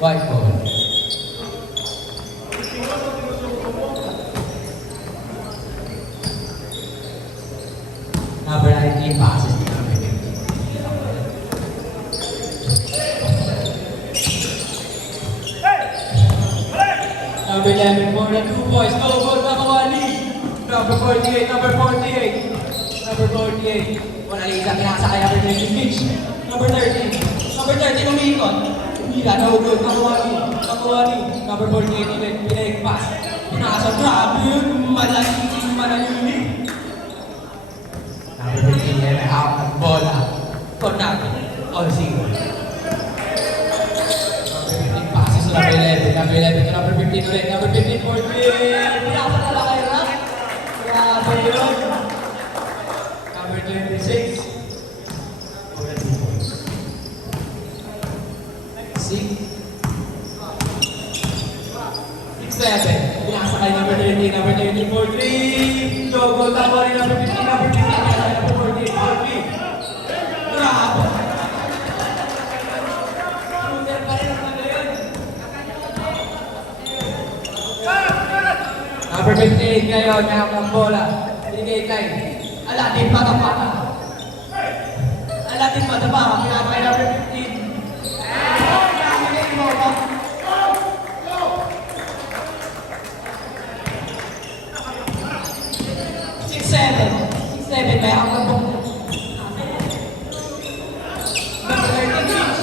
White ball. Number 19 passes to number 15. Number 11, more than 2 points. No goal, Nakawali. Number 48, number 48. Number 48. Wala yung isang kinakasakay, number 20, Mitch. Number 13. Number 13, umiikot. Umila, no goal, Nakawali. Nakawali. Number 48 ulit, pinaig pass. Pinakasal, grabe yun. Malalim. Number 15, yan, out ng bola. Konami. All single. Passes to number 11, number 11 to number 15 ulit, number 15 for 3. Pinakasal na ba kayo na? Grabe yun. Number 26. Over 2 points. 6. 6-7. Pinakasakay number 13, number 13 for 3. Jogo, tawa rin number 15, number 15. Pinakasakay number 48 for 3. Grabe. Shooter pa rin ang mga yun. Number 58 ngayon, mayroon ng bola. Binigay kay Aladdin Patapata. Aladdin Patapata, pinakasakay number 15. Pinakasakay mo ba? 6-7, may ako na po. Number 13, Mitch.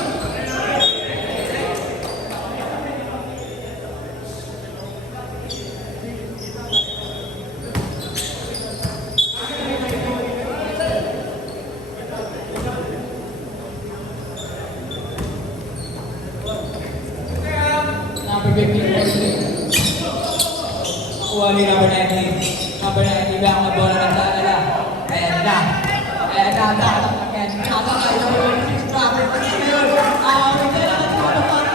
Number 15, nakuha ni number 19. Number 19, may ako na bola ng Dalala. Ayan na, dapat again. Nakakakay na mo yung 6 number 6 yun. Hindi na natin malapat.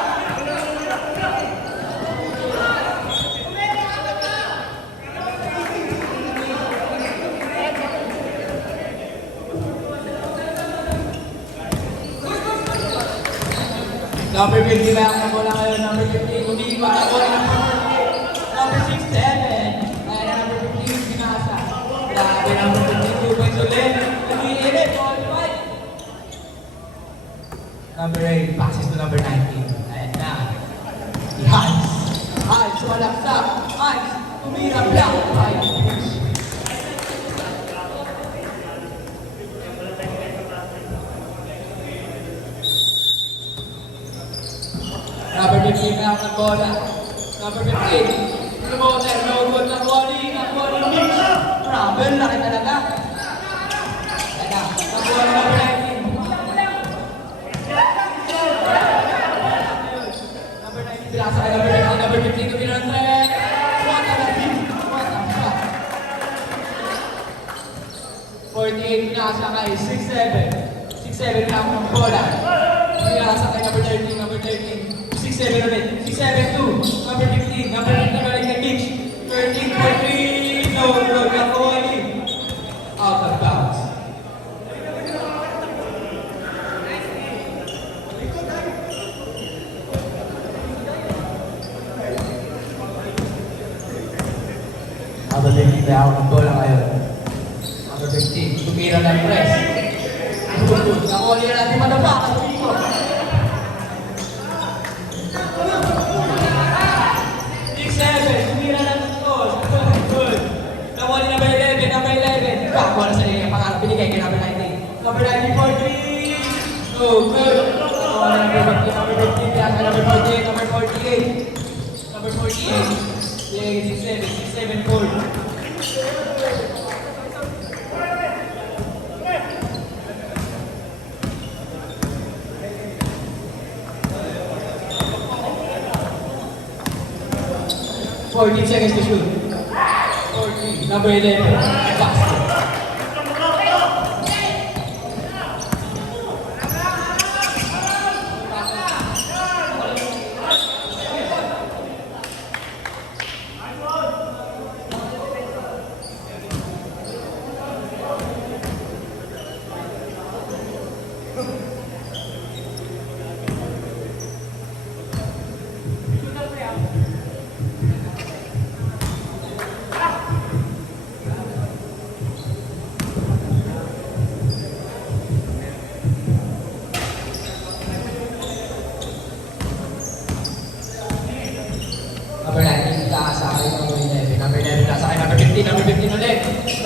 Number 50, may ako na bola ngayon. Number 50, umiiwa na bola ng number 6-7. Ayan na, number 15, pinasa. Grabe, number 52, points ulit. Umiinit, all fight. Number 8, passes to number 19. Ayan na. Si Hans. Hans, walaksak. Hans, umirap lang. Ayan, finish. Number 15 na ang bola. Number 15. Promoter, no good. Nakuha ni Mitch. Grabe, laki talaga. Ayan na, nakuha ni number 19. Number 19, pinasa kay number 19. Number 15, kumina ng trend. What a beat. What a shot. 48, pinasa kay 6-7. 6-7 na ang bola. Pinasa kay number 13, number 13. 6-7 ulit. 6-7-2. Number 15. Number 15 balik kay Mitch. 13 for 3. No good. Nakuha ni. Out of bounds. Number 15 na ako ng bola ngayon. Number 15. Tumira ng press. Nakuha nila natin madapa. Tumikot. 6-7, sumira lang ng goal. Good. Nakuha ni number 11, number 11. Kakuha na sa iyo yung pangarap, binigay kay number 19. Number 19 for 3. No, good. Nakuha na number 15, number 15. Kaya number 48, number 48. Number 48. Yeah, 6-7, 6-7 goal. Fourteen seconds to shoot. 14. Number 11. Basket.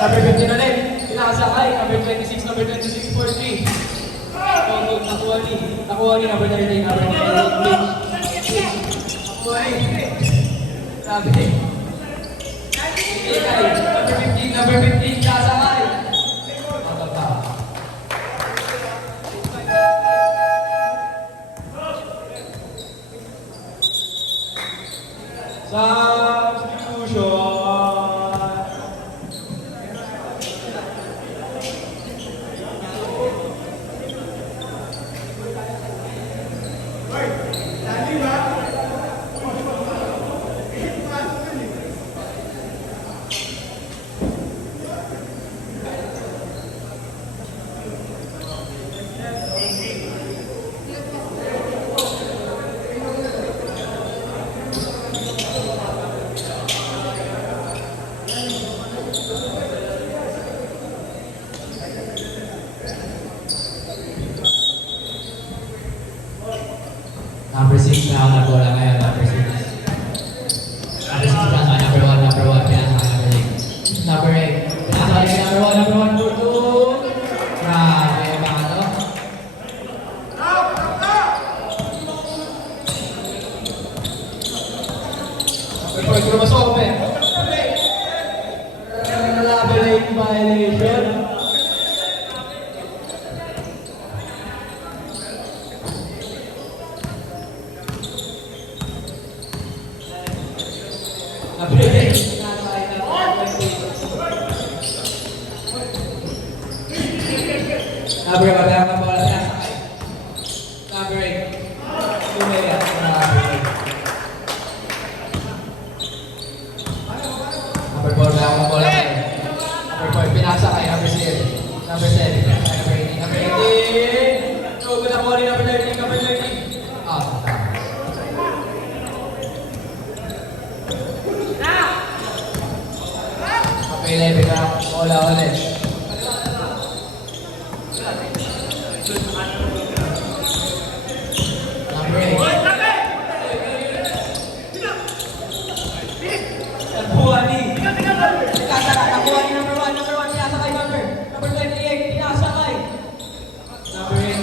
Number 15 ulit. Pinakasakay. Number 26, number 26 for 3. Good. Nakuha ni number 13, number 13. Nakuha ni. Sabi. Number 15, kasakay. Mataba. Substitution. Number 6 na ako nagbola ngayon, number 6. Number 6 pinasa kay number 1, number 1 pinasa kay number 8. Number 8, pinasa kay number 1 for 2. Grabe, mga ano. Number 4, Grumas open. Level 8 violation. Number 1, kaya mga bola pinasakay. Number 8. Lumaya. Number 4, kaya mga bola kayo. Number 4, pinasakay. Number 7. Number 7. Number 18. Number 18. So, good ako rin. Number 13. Number 13. Ah, number 11 na bola ulit. Number 8. Buhani. Nakuha ni number 1. Number 1, pinasakay number. Number 28, pinasakay. Number 8.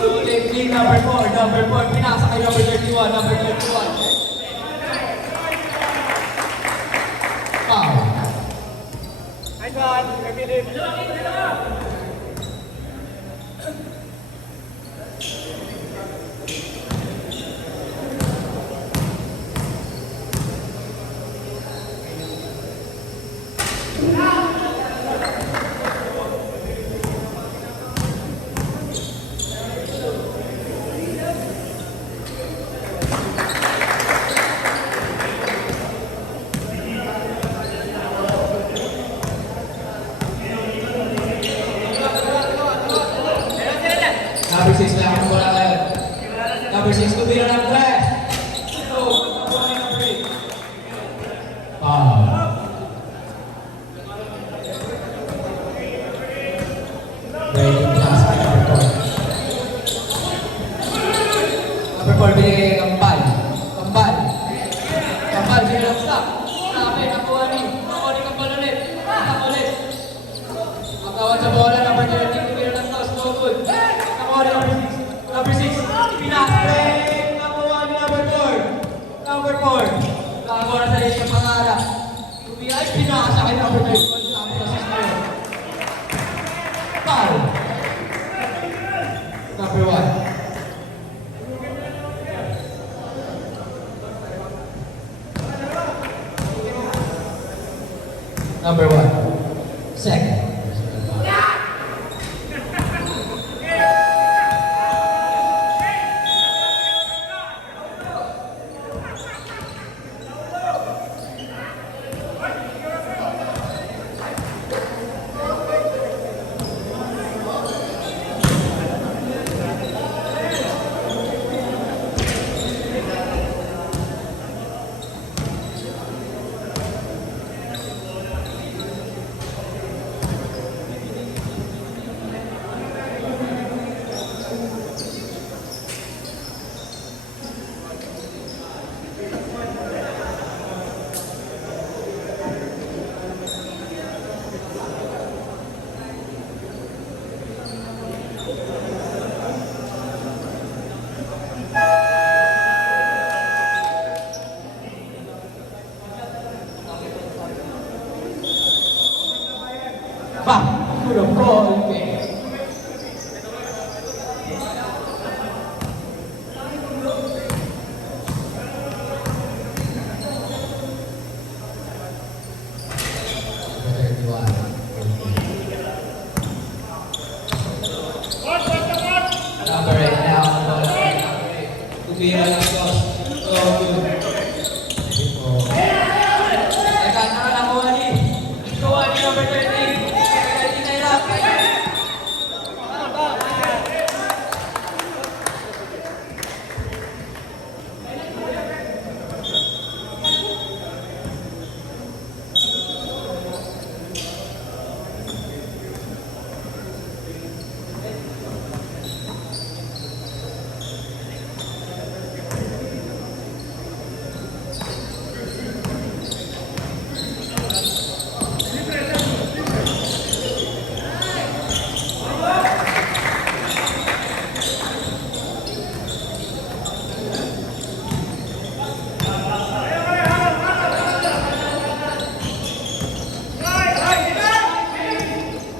Ulit, number 4. Number 4, pinasakay number 31. Number 31. Foul. Nice one, Emily. Number 6 lang ang bola ngayon. Number 6, tumira ng press. So, nakuha ni number 8. Foul. Ready, pinasakay number 4. Number 4, binigay kay Kambal. Kambal. Kambal, binigay ng stop. Sabi, nakuha ni Kambal ulit. Stop ulit. Magkawan sa bola, number 13, binigay ng stop. No good. Number 6, pinasakay. Number 1, number 4. Number 4. Nakakuha na sa iyo yung pangalan. Tumiyay, pinasakay number 3. Number 6 na yun. Foul. Number 1. Number 1. Second. back to the ball game. Number 8 now, number 8. Kumira lang boss. So good. Teka, nakalakuha ni. Kuha ni number 13. Hindi na hirap.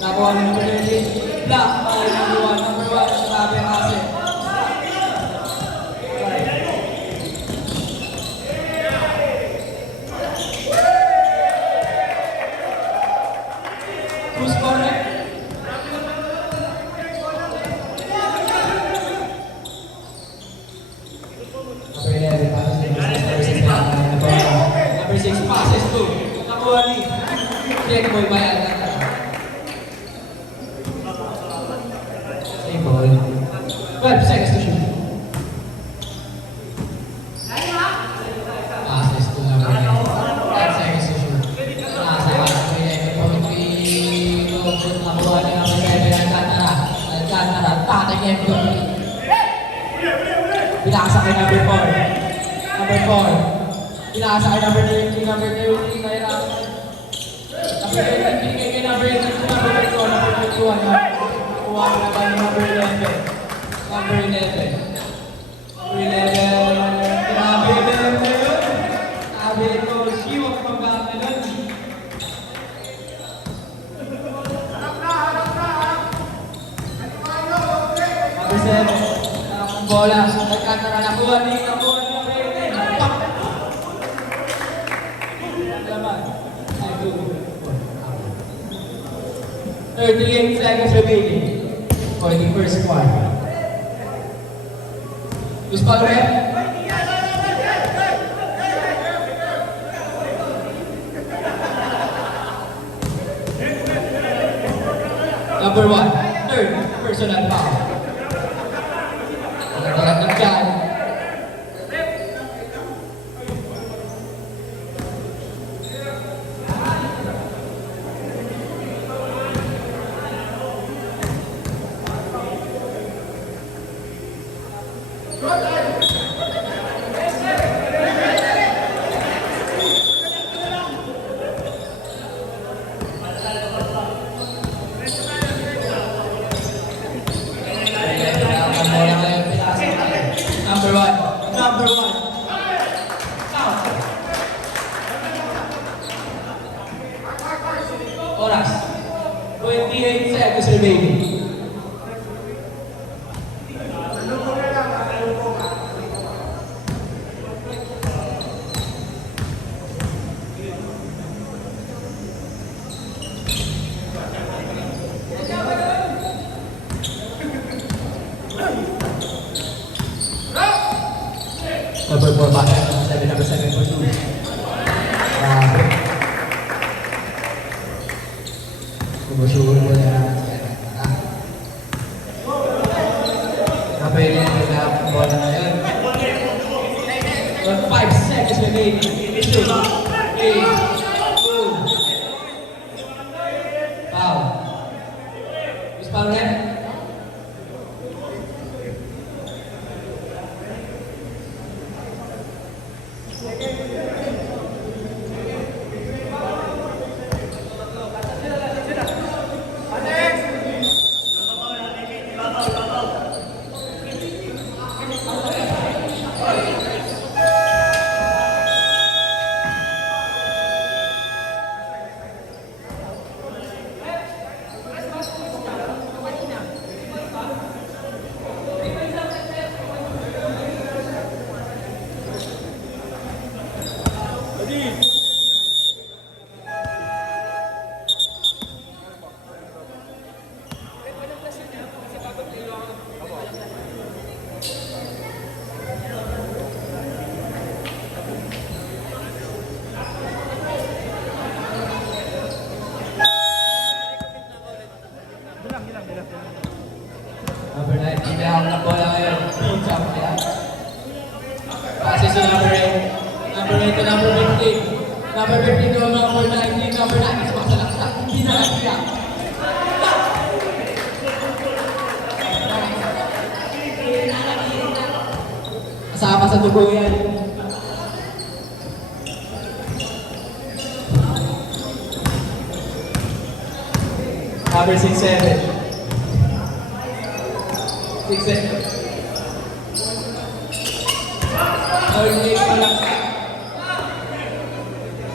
Nakuha ni number 13. Block by number 1. Sabi ang asset. Who's correct? Number 11 passes to number 6 passes to nakuha ni Jack Boy Bayan. Same ball. 12 seconds to shoot. Passes to number 9. 10 seconds to shoot. Nasa number 11. Nakuha ni number 7. Alcantara. Tatag MVP. Pinakasa kay number 4. Number 4. Pinakasa kay number 13. Number 13. Nahirapan. Number 13. Binigay kay number 18. Number 21. Number 21. Nakuha na ba ni number 11? Number 11. Number 11. Grabe 11 na yun. Sabi ko, siwag pagkakalan. Number 7. Bola, nagkantara nakuha ni number 18. Pak! Laman. 38 seconds remaining for the first quarter. Who's foul red? Number 1, third personal foul. Nagtalag dyan. Number 1. Number 1. Out. Oras. 28 seconds remaining. Number 4 basket, number 7 for 2. Sumusuhul mo na Kapay na yung bola na yun. 5 seconds remaining. 2, 8, 2. Foul. Who's foul red? to number 15. Number 15 to number 19. Number 19 sumasalaksak. Hindi na siya. Kasama sa dugo yan. Number 6-7. 6-7. Early pa lang.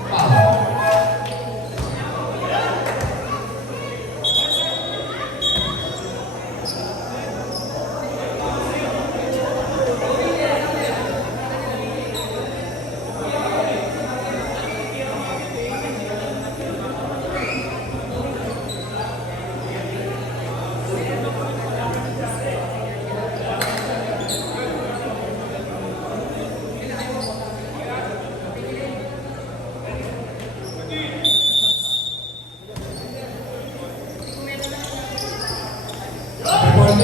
Foul.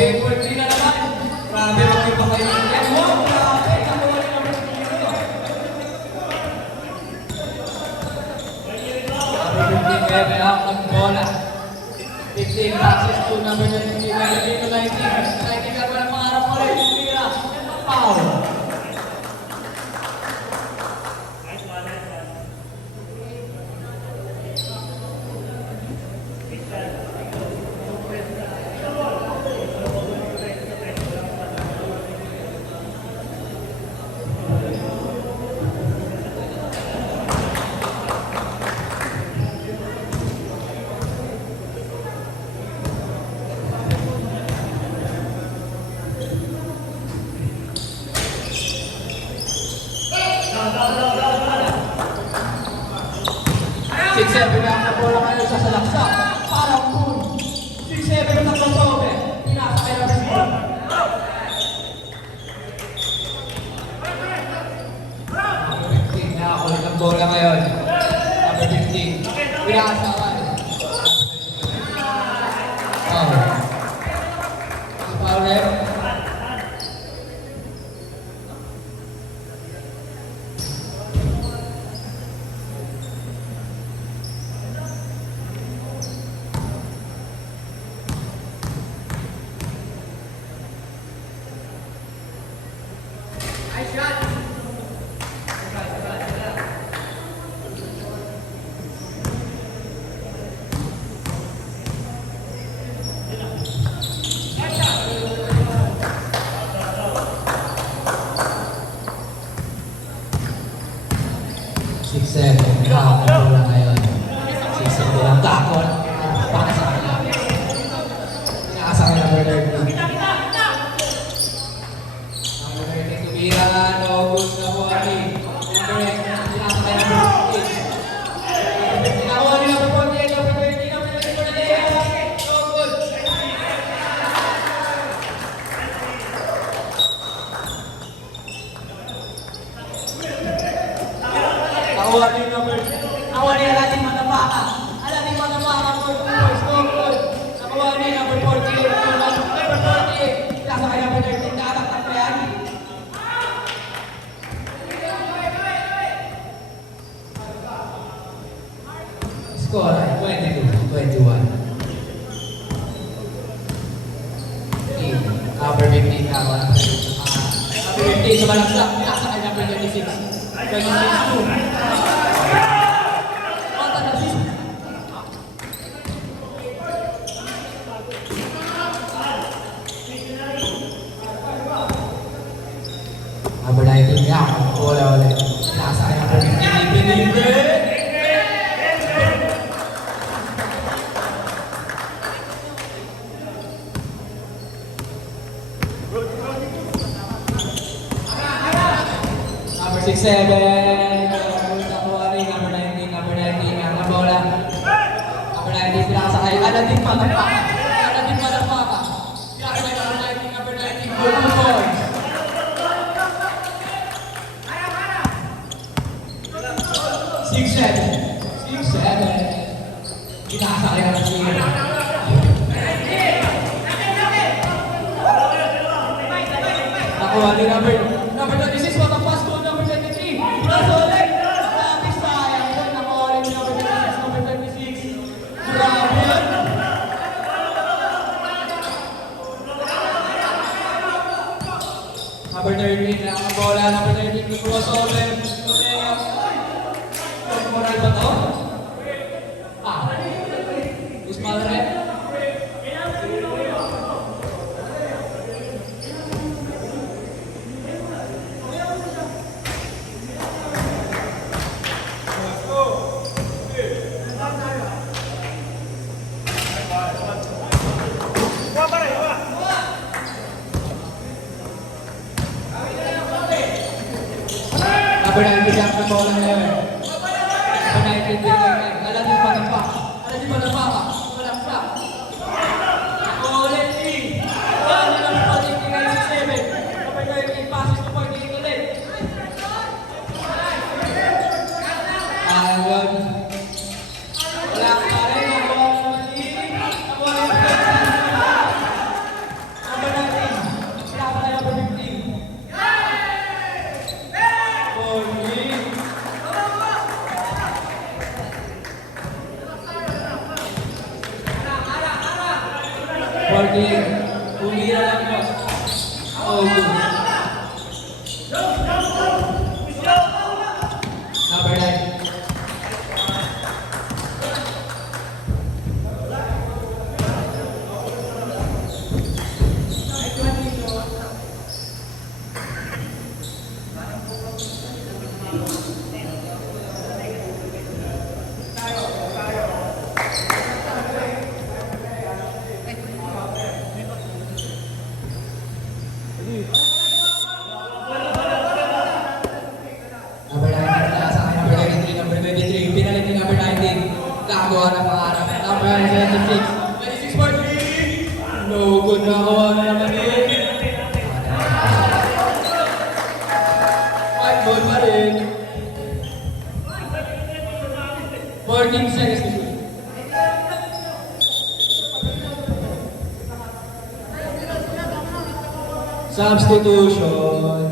Forty na naman. Grabe, mag-iba kayo ng yan. Wow, grabe. Nakuha rin ang pagkakito. Number 15, Bebe out ng bola. 15 passes to number 19. Number 19. 19 ka pa ng pangarap mo rin. Tira. Foul. Six-seven na bola ngayon sa salaksak. Parang pool. 6-7 na crossover. Pinasa kay number 15 na ulit ang bola ngayon. Number 15. Pinasa kay. Foul na yun. Six-seven. Ang bola ngayon. 6-7 ang takot. Para sa kanila. Pinakasa kay number 30. Number 30 tumira. No good na buhati. Number 8. Pinakasa kay number 15. Pinakuha ni number 48. Number 30. Number 30 for the day. No good. Nakuha ni number. Nakuha ni Aladdin Matapaka. Aladdin Matapaka for 2 points. No good. Nakuha ni number 48. Number 48. Pinakasa kay number 13. Nakataktak pa yan. Score ay 22-21. Number 15 na ako. Number 15 sumalaksak. Pinakasa kay number 26. 26-2. Number 19 nga. Bola ulit. Pinakasa kay number 15. Libre. Number 6-7. Number 19. Number 19. Ang bola. Number 19. Pinakasa kay Aladdin Matapaka. Aladdin Matapaka. Pinakasa kay number 19. Number 19. For 2 points. 6-7. Pinakasa kay number 19. Nakuha ni number 26. What a pass to number 23. Pinasa ulit. Number 90 jack na bola ngayon. Number 19, Aladdin Panampak. Aladdin Panampak. Walang stop. Ulit si. Number 14, Number 13, passes to 48 ulit. Ayun. Wala ka rin. Nakuha naman si. Nakuha naman si. Number 19. Sila pa na number 15. 40. Umira lang mo. Oh, good. Number 9. Number 19, nasa akin number 23, number 23, pinalit ni number 19, nakakuha ng pangarap. Number 26, 26 for 3! No good, nakakuha na naman eh. 5 ball pa rin. 14 seconds to shoot. Substitution.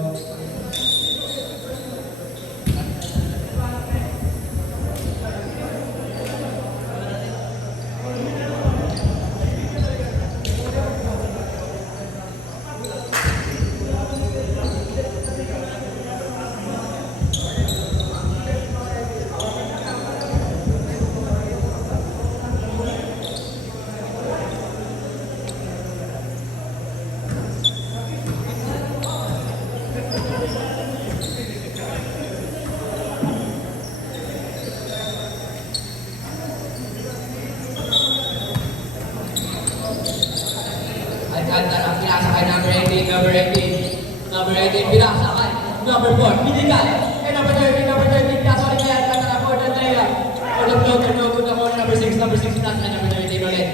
Alcantara, pinasakay number 18, number 18. Number 18, pinasakay. Number 4, binigay. And number 13, pinasakay kay Alcantara for the layup. For the floater, no good ako. Number 6, pinasakay number 13 ulit.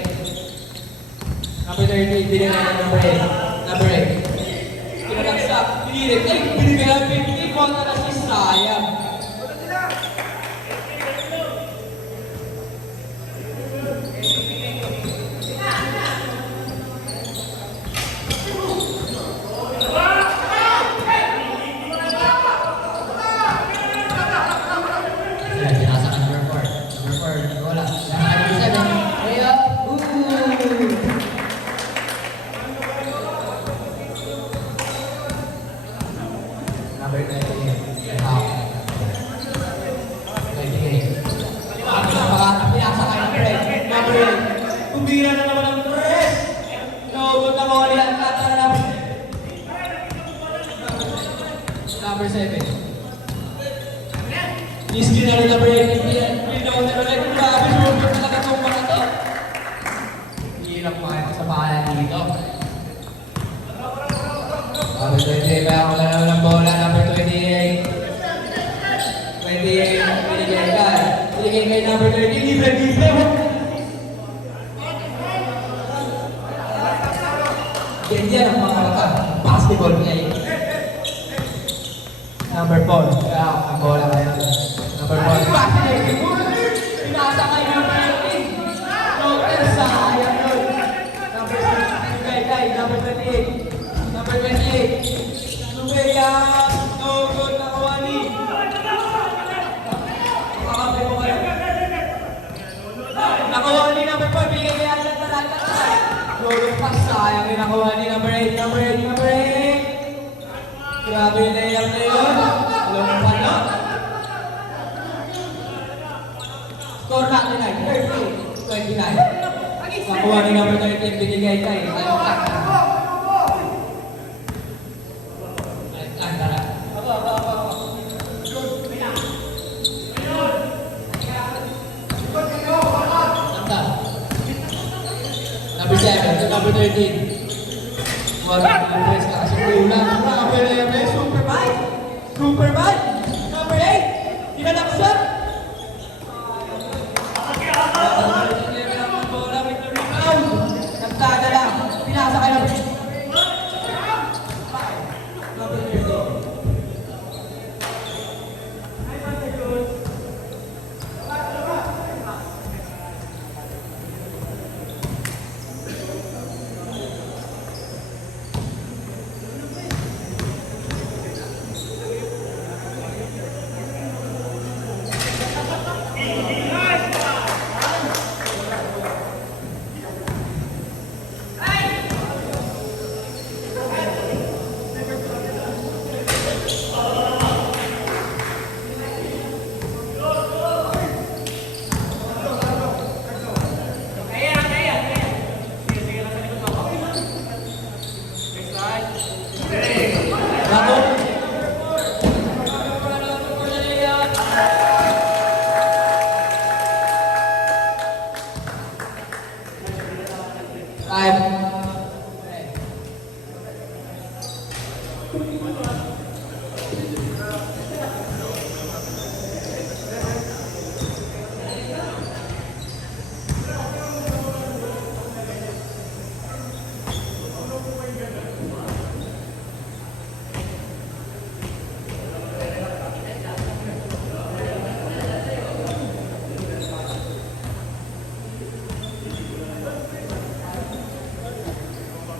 Number 13, binigay na number 8. Number 8. Pinalagsak, pinilit. Ay, binigay ang 50, kontra na si Sayang. Number 98. Pinasakay ng break. Number 8. Kumbira na naman ang press. No, good na mo. Alcantara naman. Number 7. Niski na rin number 8. Pinaw na rin. Grabe, super talaga itong mga ito. Hirap makita sa bahala dito. Number 28, kaya wala naman ang bola. Number 28. 28, binigay kay. Binigay kay number 30, libre. Ganyan ang mga basketball play. Number 4, kaya ang bola ngayon. Number 4, pinasa kay number 18. Noter sa ayaw nun. Number 6, binigay kay number 28. Number 28, Lumega, no good na kawani. Makakapay mo kayo. Nakawani number 4, bigay kaya ng talaga. No good pa, sayang yung nakawani number 8, number 8, number 8. Grabe yung layup na yun. Alam pa na. Score natin ay 30-29. Nakawani number 13, binigay kay Alcantara. Number 7 to number 13. Wala na yung press kasi kulang. Number 11, super bad. Super bad. Number Time.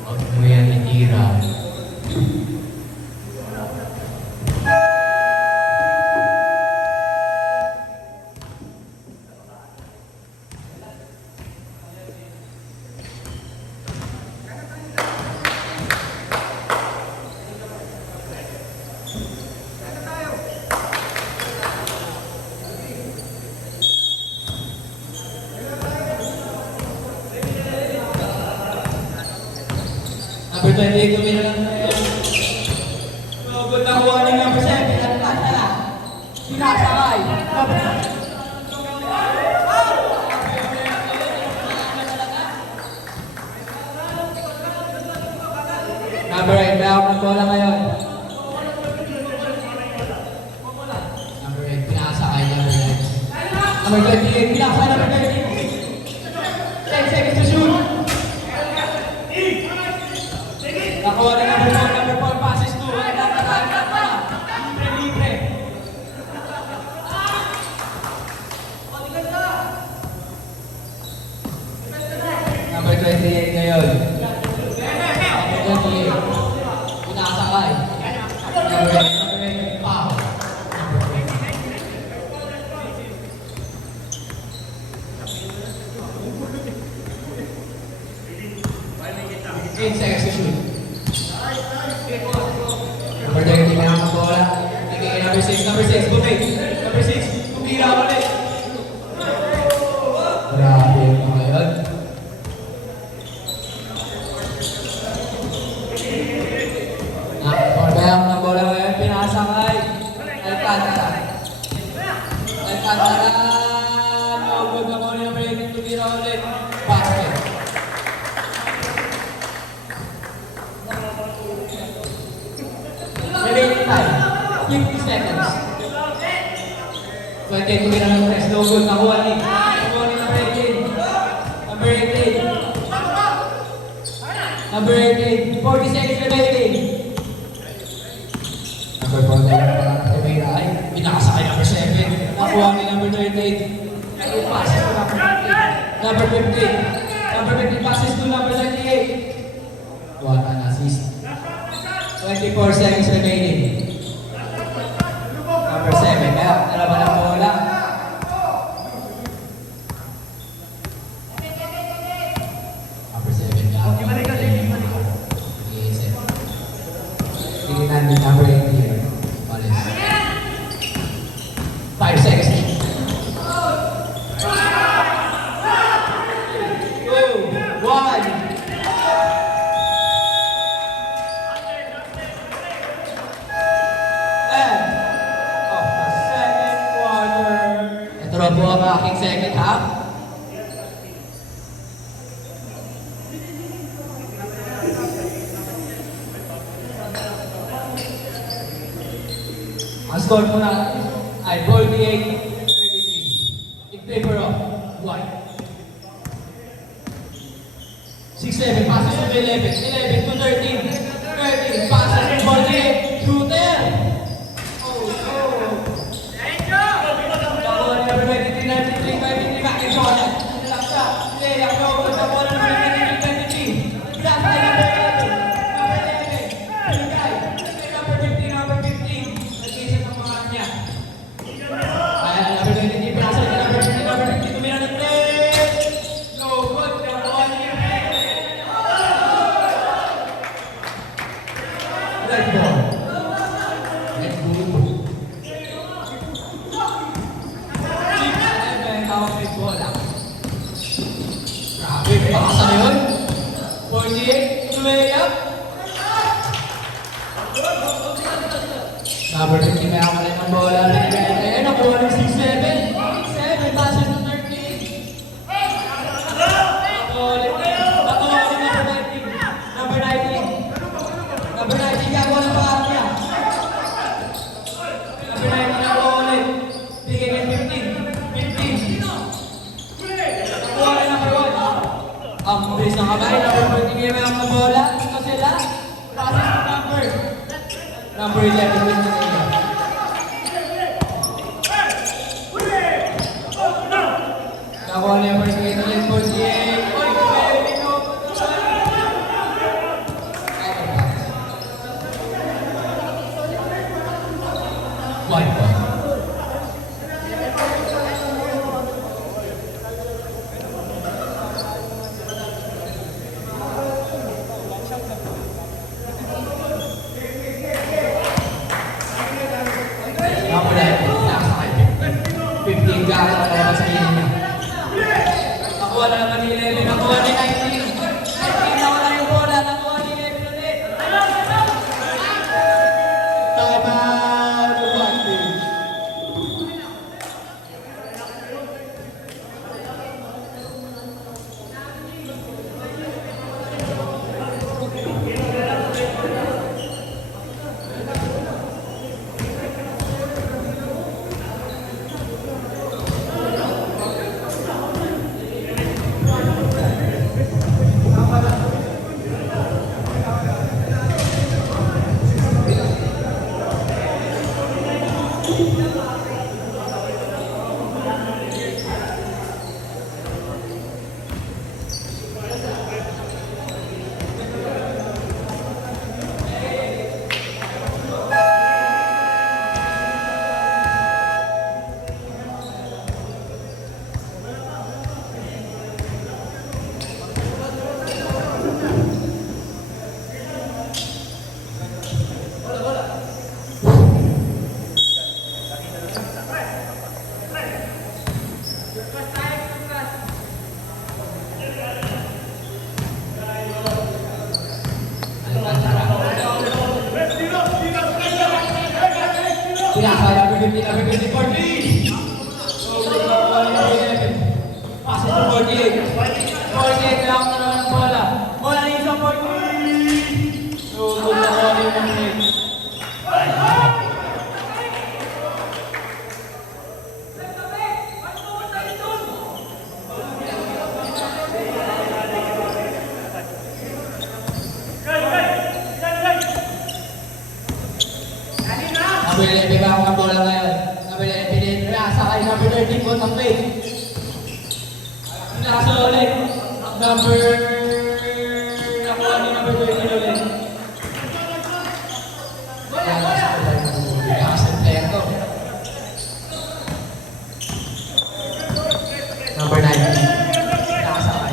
Huwag mo yan itira. Number 28, tumira lang ngayon. So, good na kuha ni number 7. Nagkat na lang. Sinasakay. Number 8, back ng bola ngayon. Number 8, pinakasakay number 8. Number 28, pinakasakay number 30. 10 seconds to shoot. Nakuha na number 4 passes to. Libre. Number 28 ngayon. Number 28. Pinakasakay. Number 8. Foul. Eight seconds to shoot. Number 30, may ang bola. Nagiging number 6. Number 6, bumig. Number 6, tumira ulit. Grabe yung mga yun. Napabayang ng bola ngayon, pinakasakay. Alcantara. Alcantara. No good na bola number 18, tumira ulit. Basket. Remaining time, 50 seconds. 20, tumira ng press. No good, nakuha ni. Nakuha ni number 18. Number 18. Number 18. 40 seconds remaining. Number 4 na lang tumira ay pinakasakay number 7. Nakuha ni number 28. Ay passes to number 15. Number 15. Number 15 passes to number 38. Kuha ka na assist. 24 seconds remaining. Number 7, kaya nalaban ang bola. Number 7 ka. Tingnan din number 18. Palis. 5 seconds. 2, 1. Ito na po ang aking second half. Ang score po na ay 48-33 in favor of white. 6-7 passes to 11, 11 to 13, 13 passes to 48, shooter! Oh, oh! Let's go. Let's go. Grabe, pakasa na yun. 48, tumeyap. Number 50, may ako ng bola. Ayan, nakuha ng 6-7. 7 passes to 13. Nakuha ng Bilis ng kamay. Number 48 may ang bola. Ito sila. Passes to number 11 with the name. Nakuha niya yung first grade ulit, 48. Oy, very no. White ball. Number 11, nakasakay 15 gano'n ka naman sa linya niya. Nakuha na naman ni 11, nakuha ni 19. 19 nawala yung bola, nakuha ni 11 ulit. Time out, advantage. Pinakaya number 50, number 50, 40. So, number 11. Passes to 48. 48, kailangan na naman ng bola. Bola rin sa 40. So, good na bola yung number 8. Number 11, bago ang bola ngayon. Number 11, pinasakay. Number 13, contact play. Pinasa ulit. Number... Nakuha ni number 13 ulit. Pinasa player to. Number 19. Pinasakay.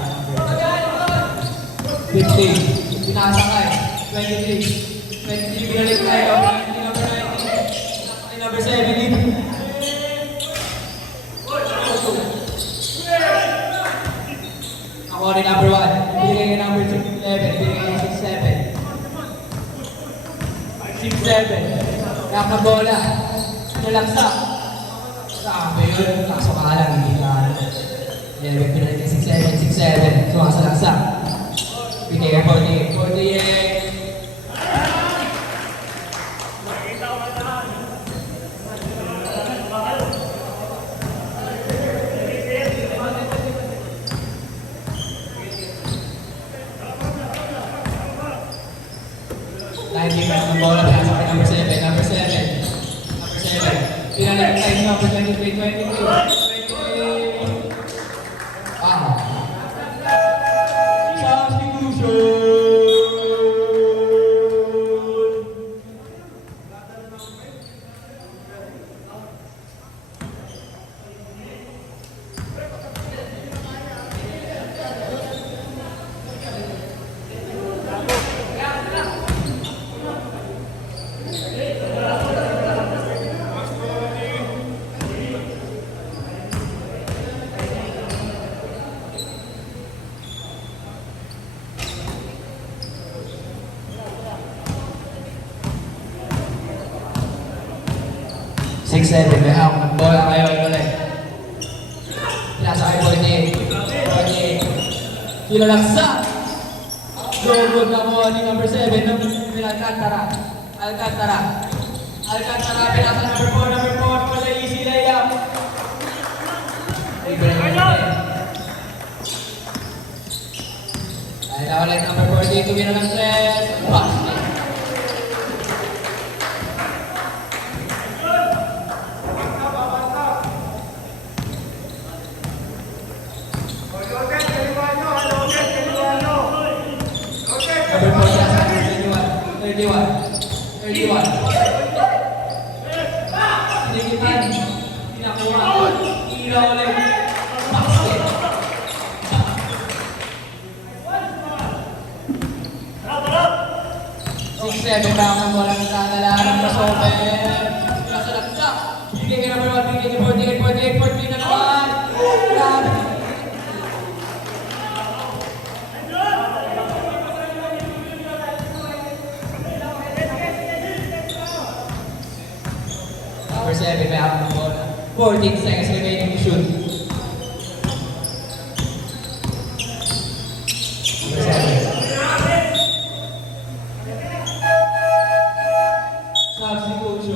15. Pinasakay. 23. 23, binalik tayo. Number 17. Ako rin number 1. Bigay ka number 11. Bigay ka 6-7. 6-7. Kaya ka bola. Nalagsak. Sabi yun. Kaso ka lang. Hindi ka. 11. Bigay ka 6-7. 6-7. Sumasalagsak. Bigay ka 48. 48. Hindi ka ng bola, pinasa kay number 7, number 7. Number 7. Pinalik tayo number 23, 23. Ah. Substitution! 6-7, may hawak ng bola kayo ulit. Pinasa kay 48. Pinalagsak! So good na mo ni number 7 ng Alcantara. Alcantara, pinasa number 4 for the easy layup. Ay na ulit number 48, tumira ng threat. Basket. Number 4, nasa 31. 31. Sinigitan. Pinakuha. Tira ulit. Basket. 6-7 na ang bola ng Tandala ng Crossover. Nasa laksa. Bigay ka number 1, bigay ka 48, 14 na naman. Grabe. Number 7, may hapon ng bola. 14 seconds remaining to shoot. Number 7. Substitution.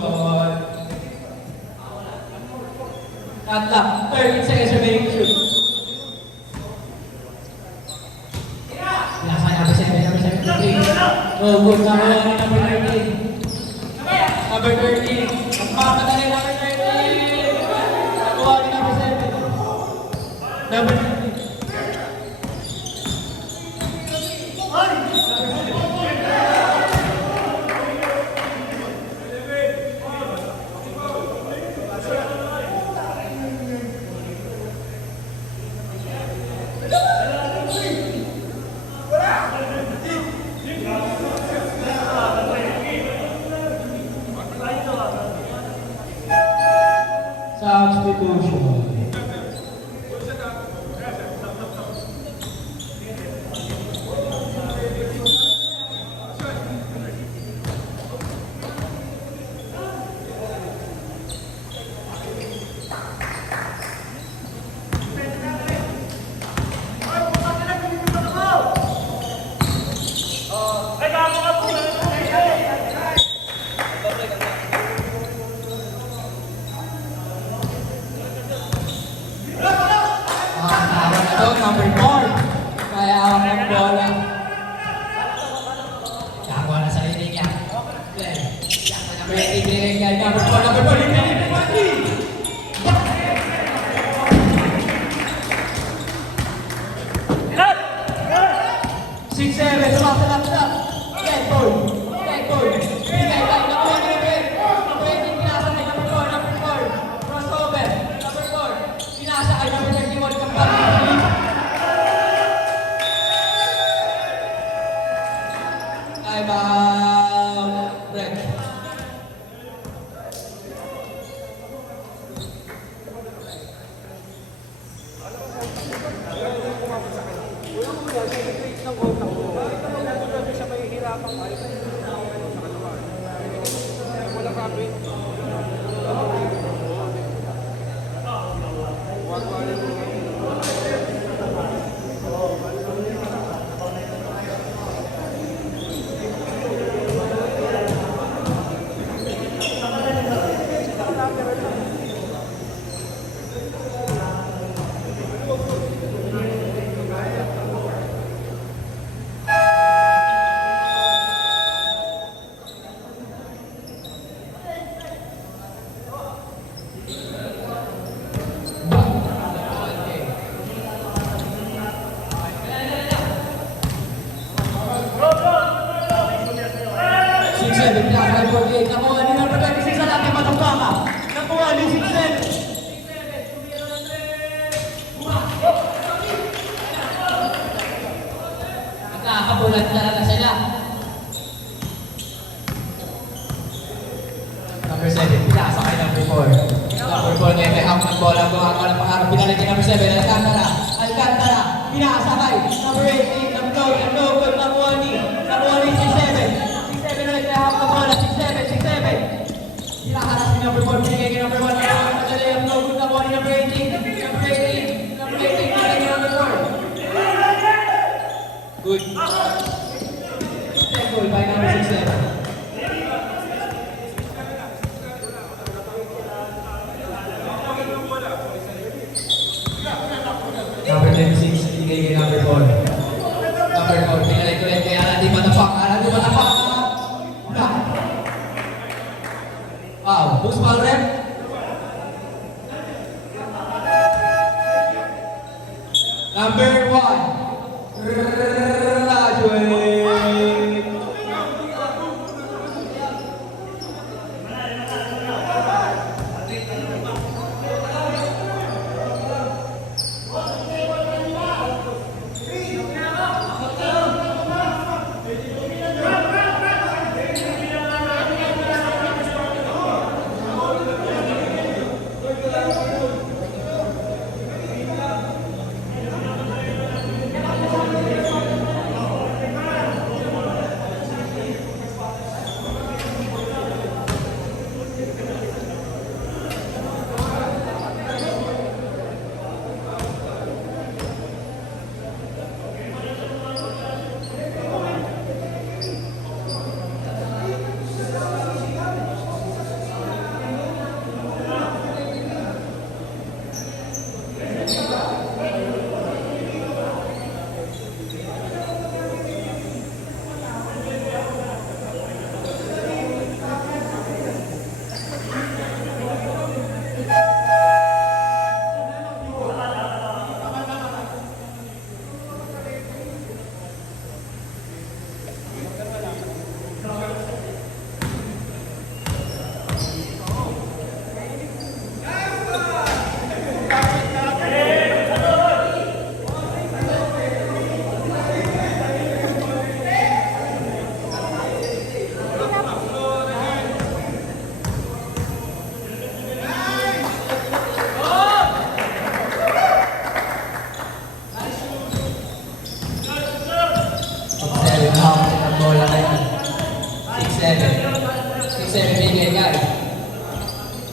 Tata, 13 seconds remaining to shoot. Pinasa number 7, number 7. Oh, good. Number 13. Number 13. Magpapadali number 13. Nakuha ni number 7. Number 13. Substitution. Number 4. Kaya awak ng bola. Nakakuha na sa linig yan. Number 8, binigay kay number 4. Number 4, binigay kay Pati. 6-7, sumasalap-sap. Dead ball. Dead ball. Binigay kay number 11. Number 18, pinasa kay number 4. Number 4. Crossover. Number 4. Pinasa kay number 31. Kampang. Time out. Break. Nakuha ni number 26 sa laki matupaka. Nakuha ni 6-7. Nakakabulat talaga sila. Number 7, pinasa kay number 4. Number 4 ngayon may half ng bola. Buhang walang pangarap. Pinalit kay number 7. Alcantara. Pinasa kay number 18. No good. Nakuha ni 6-7. 6-7 ulit may half ng bola. 6-7. Pinakaras ni number 4. Pinigay kay number 1. Madali ang no good. Nakuha ni number 18. Number 18. Pinigay kay number 4. Good. Goal by number 6-7. Number 26, bigay kay number 4. Number 4. Graduate!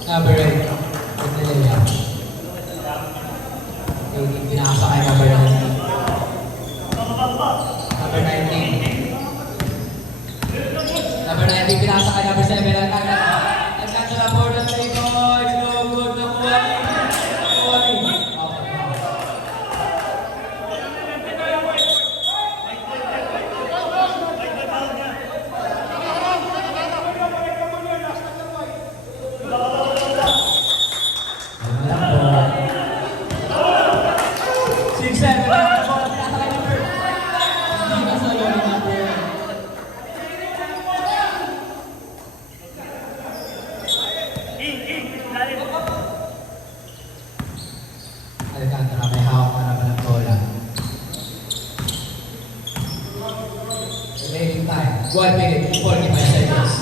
Number 8, Cornelia. Yung pinakasakay number 19. Number 19. Number 19, pinakasakay number 7. Nagkanta na for the 3 points. No good na kuwali. Kuwali. Alcantara may hawak na naman ng bola. Remaining time, 1 minute, 45 seconds.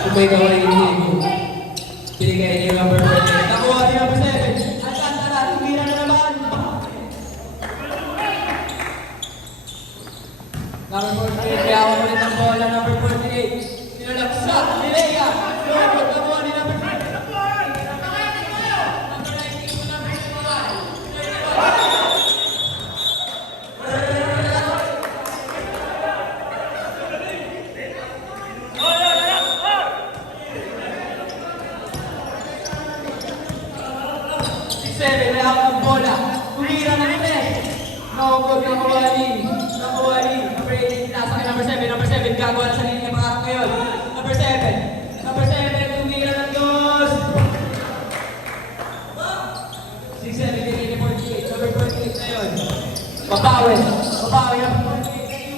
Kung may gawain yung higo, binigay niyo number 48. Nakuha niyo number 7. Alcantara, tumira na naman. Number 48, kaya ako ulit ang bola, number 48. Pinalaksak, Milea. Nakuha ni number 48. Seven, may hawak ng bola. Tumira na ulit. Nakugod ng Kawali. Number 8, pinasakay number 7. Number 7, gagawa na sa linya ng pangarap ngayon. Number 7, tumira ng dos. 6-7, binigay ni 48. Number 48 na yun. Babawi, number 48.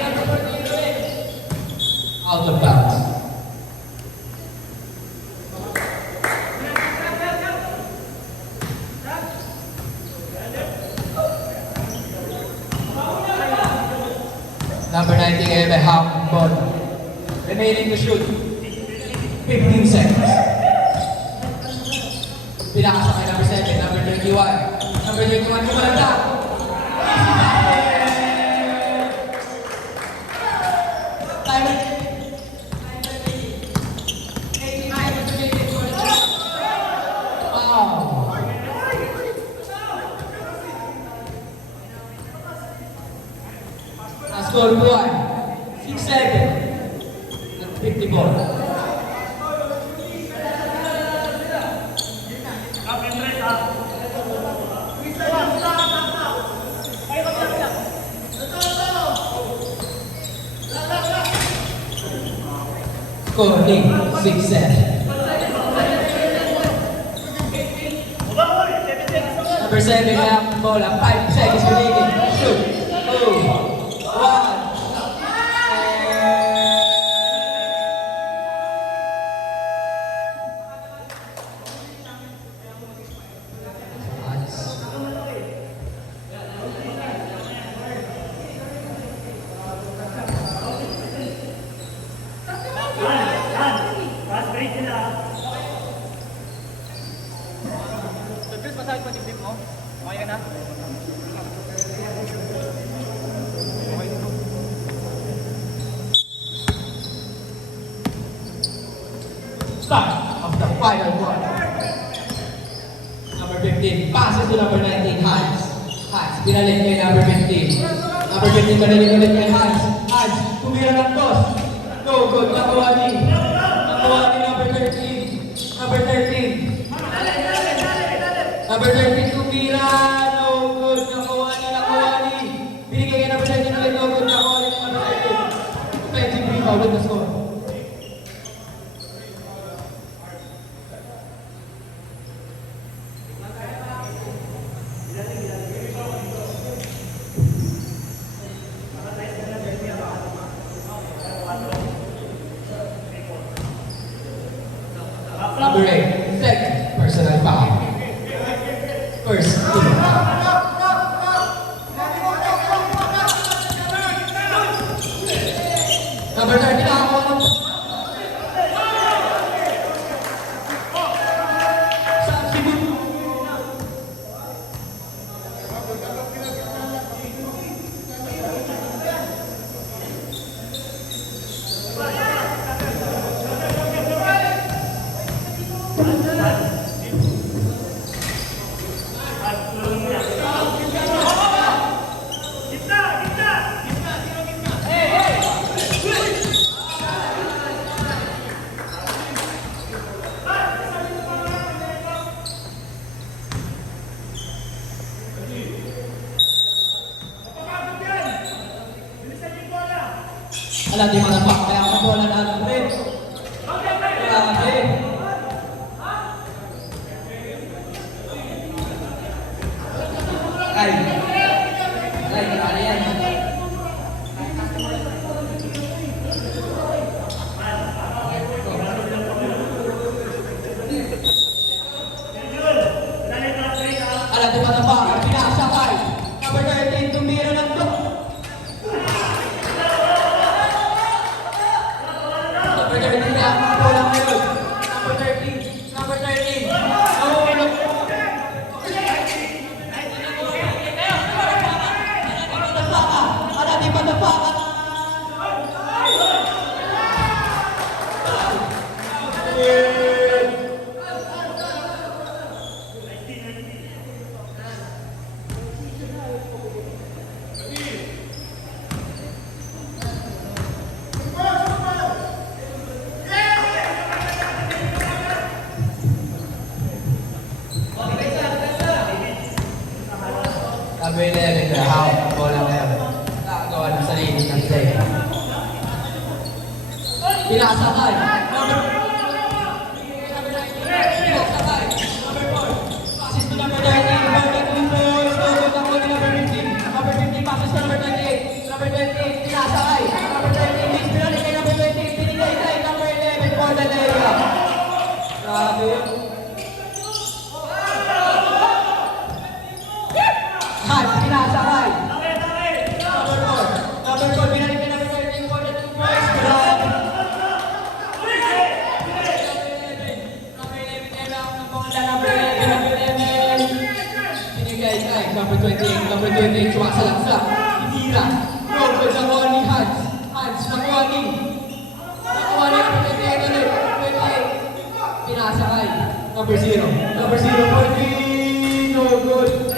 Number 48 ulit. Out of bounds. Number 19, may hawak ng bola. Remaining to shoot. 15 seconds. Pinakasakay number 7, number 31. Number 31, kumalanda. Timer. Wow. Ang score po ay 6-7 at 54. Scoring 6-7. Number 7, kaya ang bola. 5 seconds remaining. Shoot. 2, 1. Fast break nila. So, Chris, masahe pa dibdib mo? Okay ka na? Okay dito. Start of the final quarter. Number 15, passes to number 19, Hans. Hans, pinalik kay number 15. Number 15, pinalik ulit kay Hans. Hans, tumira ng toss. No good, nakuha ni. Nakuha ni number 13. Number 13. Number 13, tumira. No good, nakuha ni. Binigay kay number 13 ulit, no good, nakuha ni number 13. Offensive rebound with the score. Number 8, second personal foul. First team foul. Number 30, nakakuha ng substitute. Alam di mana pak, kaya ako wala na alam rin. Kaya kasi. Ay, ano yan? Alam di mana pak, pinasakay. Number 13, tumira ng to. Number 13, ang bola ngayon. Number 13, number 13. Oh, no. Alam di mana pak. Number 11, the half bola ngayon. Nakagawa ng sarili ng play. Pinasakay. Number 4. Passes to number 13. Number 2 boys. Number 15. Number 15 passes to number 28. Number 28, pinasakay. Number 13, miss. Pinalik kay number 20. Pinigay kay number 11 for the layup. Grabe. Hans, pinasakay. Number 4, binalik kay number 13 for the 2 boys. Grabe. Number 11, kailangan ng bola. Number 11. Pinigay kay number 28. Number 28, sumasalaksak. Itira. No good, nakuha ni Hans. Hans, nakuha ni number 28 ulit. 28. Pinasakay. Number 0. Number 0, 14. No good.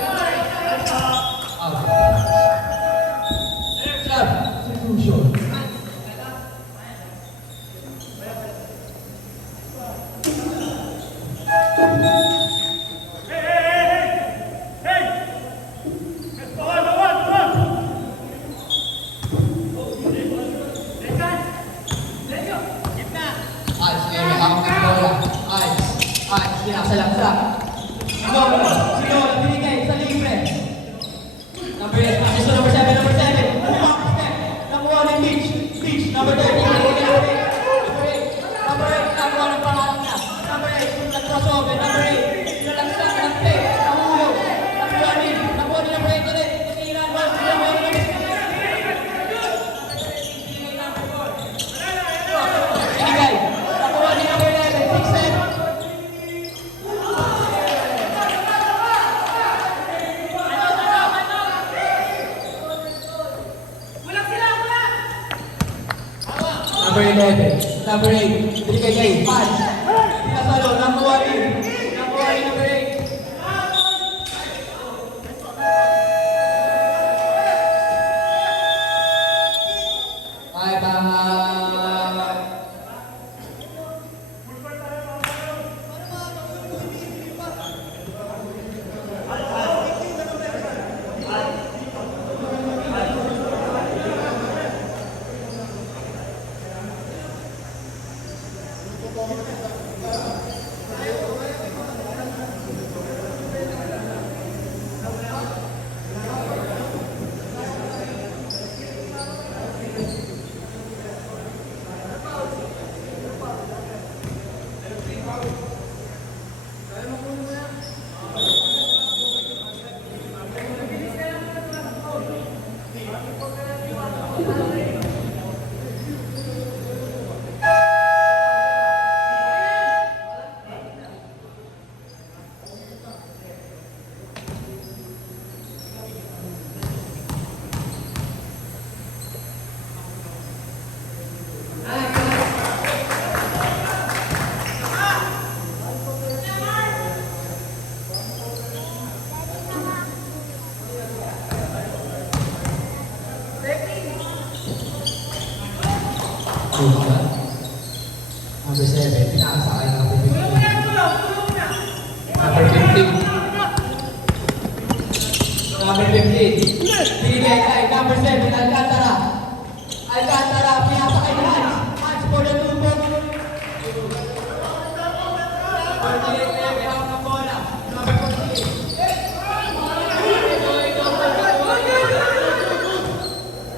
Substitution. Hans, ngayon nakakang ng bola. Hans, pinakasalaksak. Sino, binigay sa Number 11. Number 8. Binigay kay Pan. Pinasalo. Number 1. Number 1, number 8. Ay, Number 7, pinakasakay ng number 15. Number 15. Number 15. Binigay kay number 7, Alcantara. Alcantara, pinakasakay ng Hans. Hans for the 2 point. Number 11, hawak ng bola. Number 14.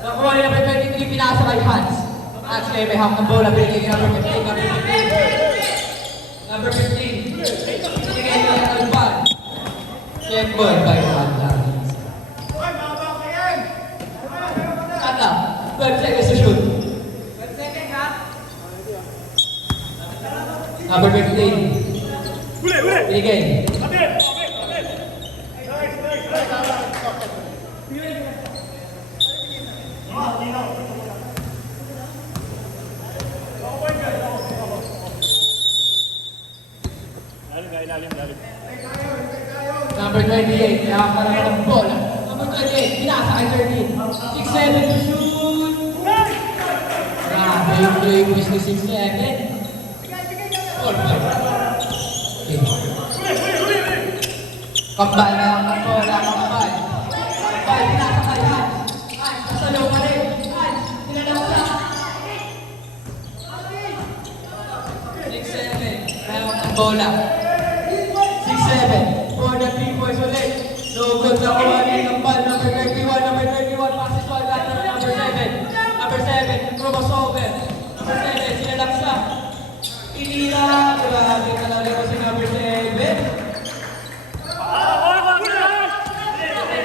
Nakuha ni number 23, pinakasakay Hans. Hans kayo may hawak ng bola. Binigay kay number 15. Number 15. Binigay kay Alban. Check ball by Alban. Kata, 12 seconds to shoot. 12 seconds ha? Number 15. Binigay. Number 28, nakakaroon ng bola. Number 28, pinasa kay 13. 6-7 to shoot. Grabe yung play wish ni 6-7. Okay. Kambal na ang bola, kambal. Kambal, pinasa kay Hans. Hans, kasalaw ka rin. Hans, pinalasa. 6-7, mayroon ng bola. 6-7. For the 3 points ulit. So good na kuha ni ng ball. Number 31, number 31. Passes to Alcantara, number 7. Number 7, crossover. Number 7, sinalak siya. Tinira. Grabe talaga ko si number 7.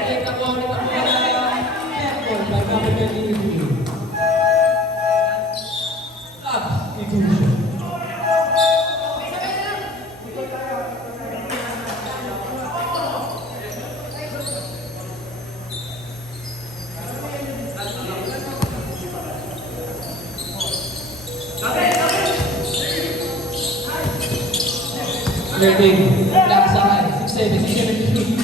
Take na po ulit ang bola. Careful by number 23. Stop. Inclusion. Flirting, black side, 6-7, 6-7 to shoot.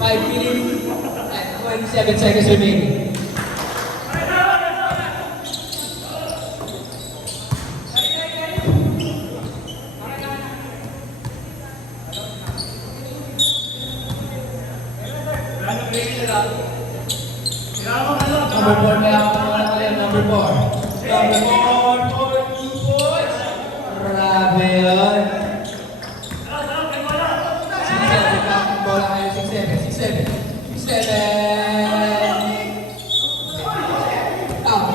Five minutes and 27 seconds remaining. Number 4 kaya ako naman kaya number 4. Number 4 for 2 points. Grabe yun. 6-7. Bola kayo 6-7. 6-7. 6-7. Out.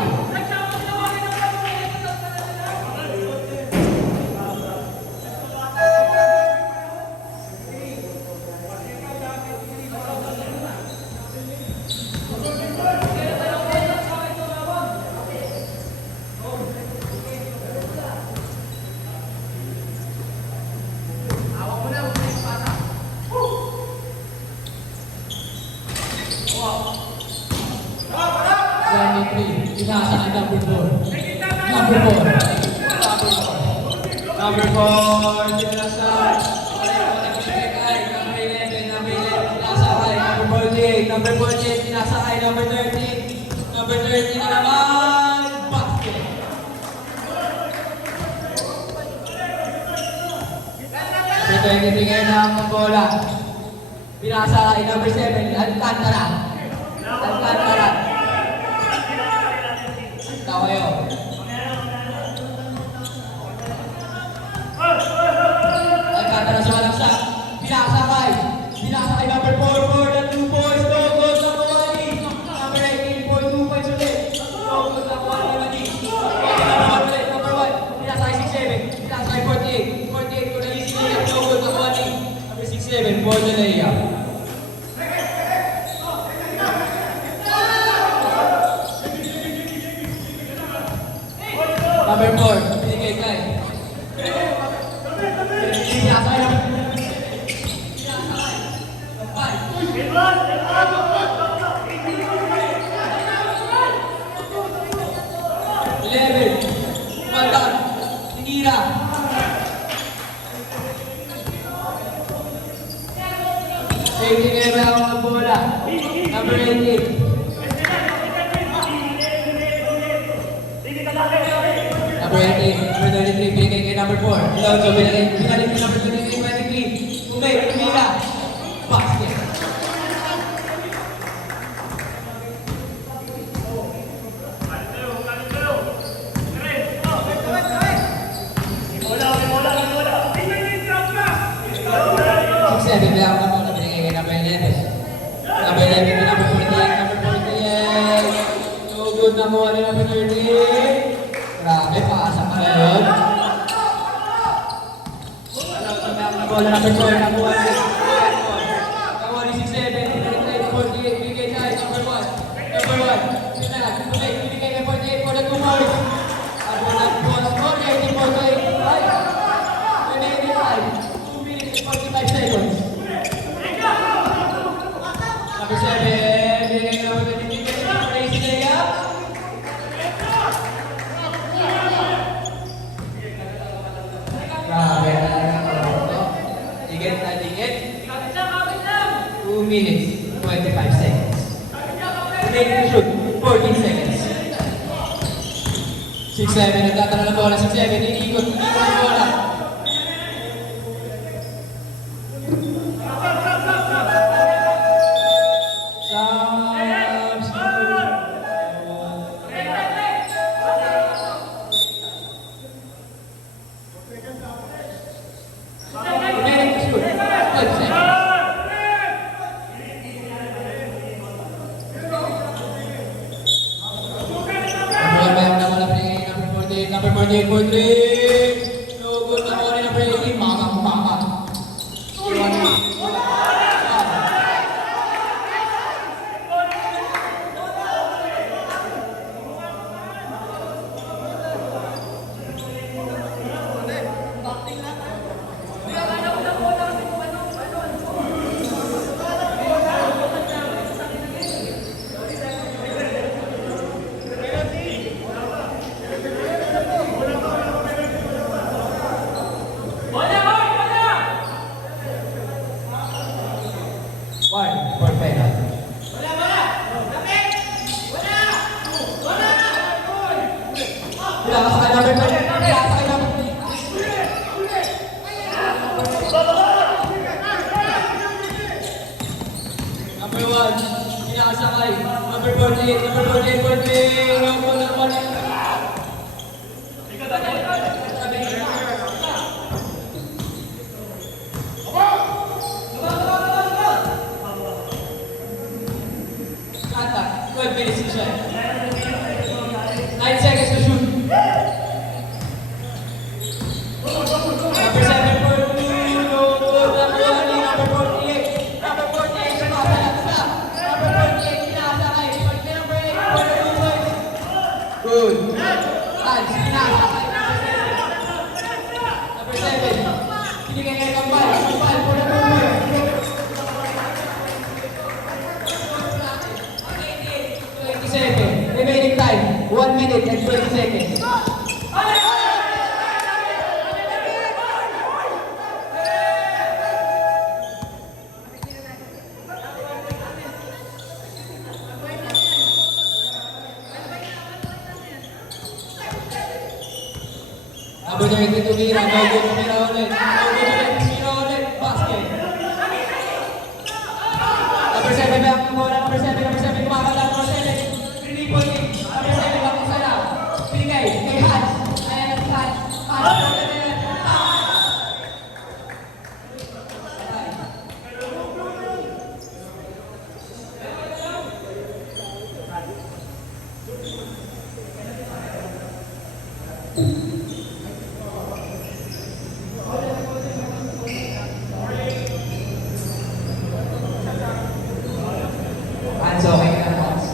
Number 4. Number 4. Sinasal. Number 11. Pinasakay. Number 48. Number 48. Pinasakay. Number 13. Number 13 na naman. Basket. Number 20. Bigay na ang bola. Pinasakay. Number 7. Alcantara. Alcantara. Ikaw kayo. Alcantara sa malaksak. Pinasakay. Pinasakay number 4 for the 2 points. No goal na Kawani. Number 18 for 2 points ulit. No goal na Kawani. Number 1. Pinasakay 6-7. Pinasakay 48. 48 for the easy layup. No goal na Kawani. Number 6-7 for the layup. Number 4, binigay kay. Pinasakay na. Pinasakay. 11. Matan. Tinira. 18 ang bola. Number 18. Number 18, number 33, binigay kay number 4. Alonso, binalik kay number 23. Tumira. Basket. Seven lang na bola, binigay kay number 11. Number 11 kay number 48, number 48. No good na mo, number 38. Grabe, paasa ka ngayon. Bola number 4, nakuha ni 6-7, binigay 48, binigay kay number 1. Number 1, binigay kay 48 for the 2 points. Bola score, 18 for 25. 2 minutes and 45 seconds. Number 7, binigay kay number 23, crazy layup. Grabe talaga. Digit na digit. 2 minutes, 25 seconds. Make the shoot, 14 seconds. 6-7, nagtatala ng bola. 6-7, iniikot ang bola. Number 48 for 3. No good na mo rin number 18. Maka. One for penalty. Pinasakay number 20. Pinasakay number 20. Number 1, pinasakay. Number 48, number 48 for 3. No goal na mo rin. Kata, 12 minutes to shot. 9 seconds to shoot. Number 7 for 2. No good. Number 1, number 48. Number 48, sumasalat sa. Number 48, pinasakay. Number 8 for the 2 points. Good. Hands, pinasakay. Number 7. Binigay kay Kambal. Kambal for the 2 points. 27. Remaining time, 1 minute minute and 20 seconds. Number 32, tumira. No good, tumira ulit. No good ulit, tumira ulit. Basket. Number 7, back ng bola. Number 7, kumakalat. Number 7, 3-point kick. Number 7, back ng sana. Pinigay, kay Hans. Ayan ang Hans. Hans. Hans, okay ka na, Hans.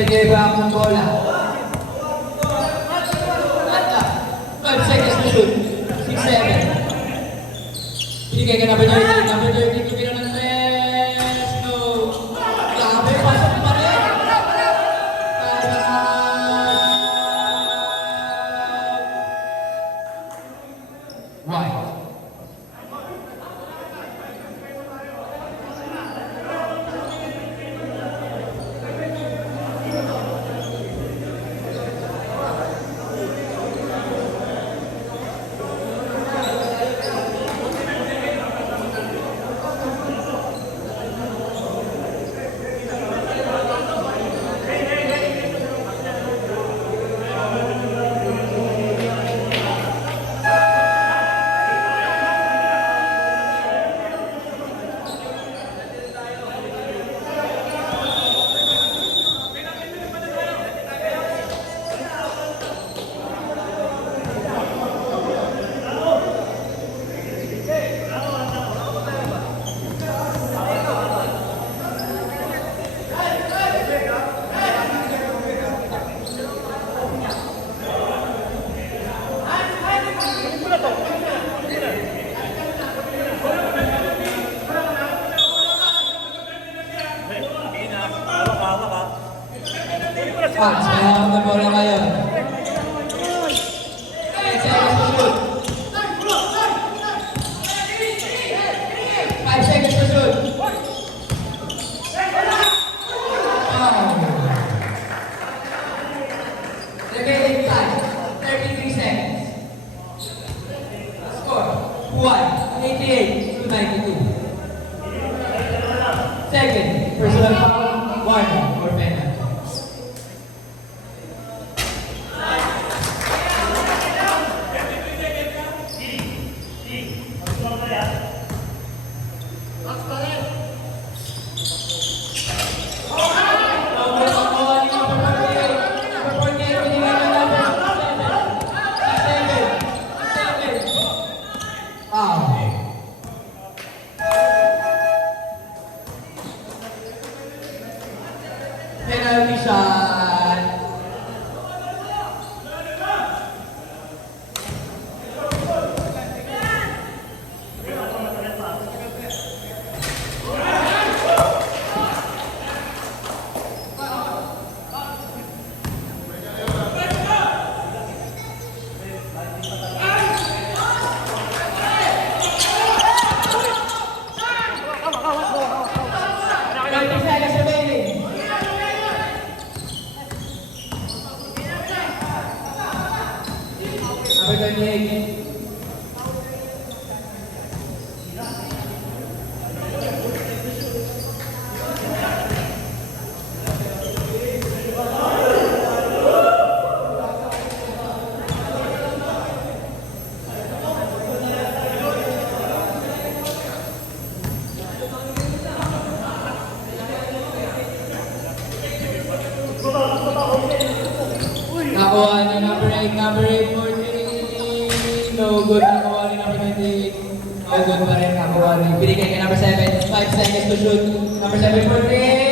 Bigay ba ako ng bola? At na. 5 seconds to shoot. 6-7. Binigay ka number 30. Number 30, tumira ng 3. No. Grabe, pasok pa rin. Why? Hans, may hawak na bola ngayon. 8 seconds to shoot. 5 seconds to shoot. Remaining time, 33 seconds. Score, 188 to 92. Second, personal foul, warning or penalty. Penalty shot. Number 28. Nakakuha ni number 8, number 8, 14. No good, nakakuha ni number 28. No good pa rin, nakakuha rin. Binigay kay number 7, 5 seconds to shoot. Number 7, 14.